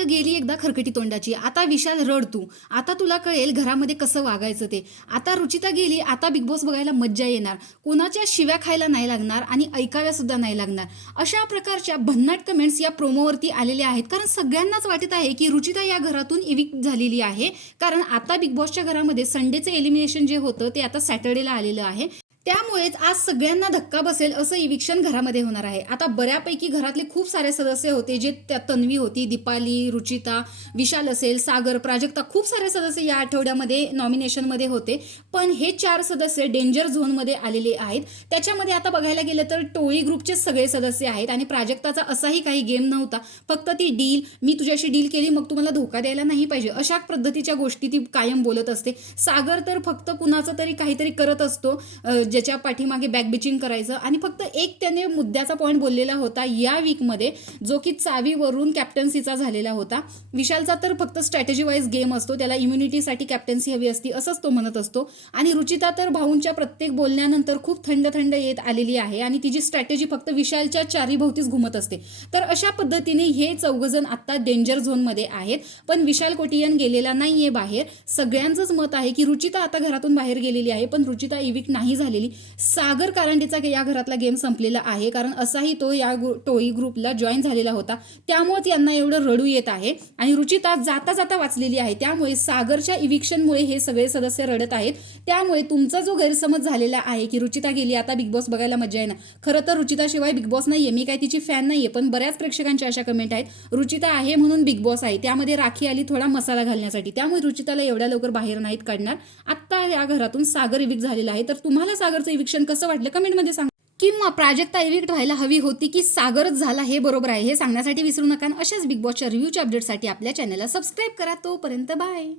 अगं गेली एकदा खरकटी तोंडाची, आता विशाल रड तू. आता तुला कळेल घरामध्ये कसं वागायचं ते. आता रुचिता गेली, आता बिग बॉस बघायला मज्जा येणार. कोणाच्या शिव्या खायला नाही लागणार आणि ऐकाव्या सुद्धा नाही लागणार. अशा प्रकारच्या भन्नाट कमेंट्स या प्रोमोवरती आलेल्या आहेत. कारण सगळ्यांनाच वाटत आहे की रुचिता या घरातून इविक्ट झालेली आहे. कारण आता बिग बॉसच्या घरामध्ये संडेचं एलिमिनेशन जे होतं ते आता सॅटर्डेला आलेलं आहे. त्यामुळेच आज सगळ्यांना धक्का बसेल असं इविक्शन घरामध्ये होणार आहे. आता बऱ्यापैकी घरातले खूप सारे सदस्य होते, जे तन्वी होती, दीपाली, रुचिता, विशाल असेल, सागर, प्राजक्ता, खूप सारे सदस्य या आठवड्यामध्ये नॉमिनेशनमध्ये होते. पण हे 4 सदस्य डेंजर झोनमध्ये आलेले आहेत. त्याच्यामध्ये आता बघायला गेलं तर टोळी ग्रुपचे सगळे सदस्य आहेत आणि प्राजक्ताचा असाही काही गेम नव्हता. फक्त ती डील, मी तुझ्याशी डील केली मग तुम्हाला धोका द्यायला नाही पाहिजे, अशा पद्धतीच्या गोष्टी ती कायम बोलत असते. सागर तर फक्त कुणाचं तरी काहीतरी करत असतो, ज्याच्या पाठीमागे बॅकबिचिंग करायचं. आणि फक्त एक त्याने मुद्द्याचा पॉईंट बोललेला होता या वीकमध्ये, जो की चावीवरून कॅप्टन्सीचा झालेला होता. विशालचा तर फक्त स्ट्रॅटेजी वाईज गेम असतो, त्याला इम्युनिटीसाठी कॅप्टन्सी हवी असती असंच तो म्हणत असतो. आणि रुचिता तर भाऊंच्या प्रत्येक बोलण्यानंतर खूप थंड थंड येत आलेली आहे आणि तिची स्ट्रॅटेजी फक्त विशालच्या चारीभोवतीच घुमत असते. तर अशा पद्धतीने हे चौघजण आत्ता डेंजर झोनमध्ये आहेत. पण विशाल कोटियन गेलेला नाहीये बाहेर. सगळ्यांचंच मत आहे की रुचिता आता घरातून बाहेर गेलेली आहे, पण रुचिता इविक्ट नाही झालेली. सागर कारंडीचा या घरातला गेम संपलेला आहे, कारण असाही तो या टोळी ग्रुपला जॉईन झालेला होता. त्यामुळेच यांना एवढं रडू येत आहे. आणि रुचिता जाता जाता वाचलेली आहे. त्यामुळे सागरच्या इविक्शनमुळे हे सगळे सदस्य रडत आहेत. त्यामुळे तुमचा जो गैरसमज झालेला आहे की रुचिता गेली आता बिग बॉस बघायला मजा येणार, खरं तर रुचिताशिवाय बिग बॉस नाहीये. मी काय तिची फॅन नाहीये, पण बऱ्याच प्रेक्षकांच्या अशा कमेंट आहेत रुचिता आहे म्हणून बिग बॉस आहे. त्यामध्ये राखी आली थोडा मसाला घालण्यासाठी. त्यामुळे रुचिताला एवढ्या लवकर बाहेर नाहीत काढणार. आत्ता या घरातून सागर इविक्ट झालेला आहे. तर तुम्हाला सागरचं इविक्शन कसं वाटलं कमेंटमध्ये सांगा. किंवा प्राजक्ता इविक्ट व्हायला हवी होती की सागरच झाला हे बरोबर आहे हे सांगण्यासाठी विसरू नका. अशाच बिग बॉसच्या रिव्ह्यूच्या अपडेटसाठी आपल्या चॅनलला सबस्क्राईब करा. तोपर्यंत बाय.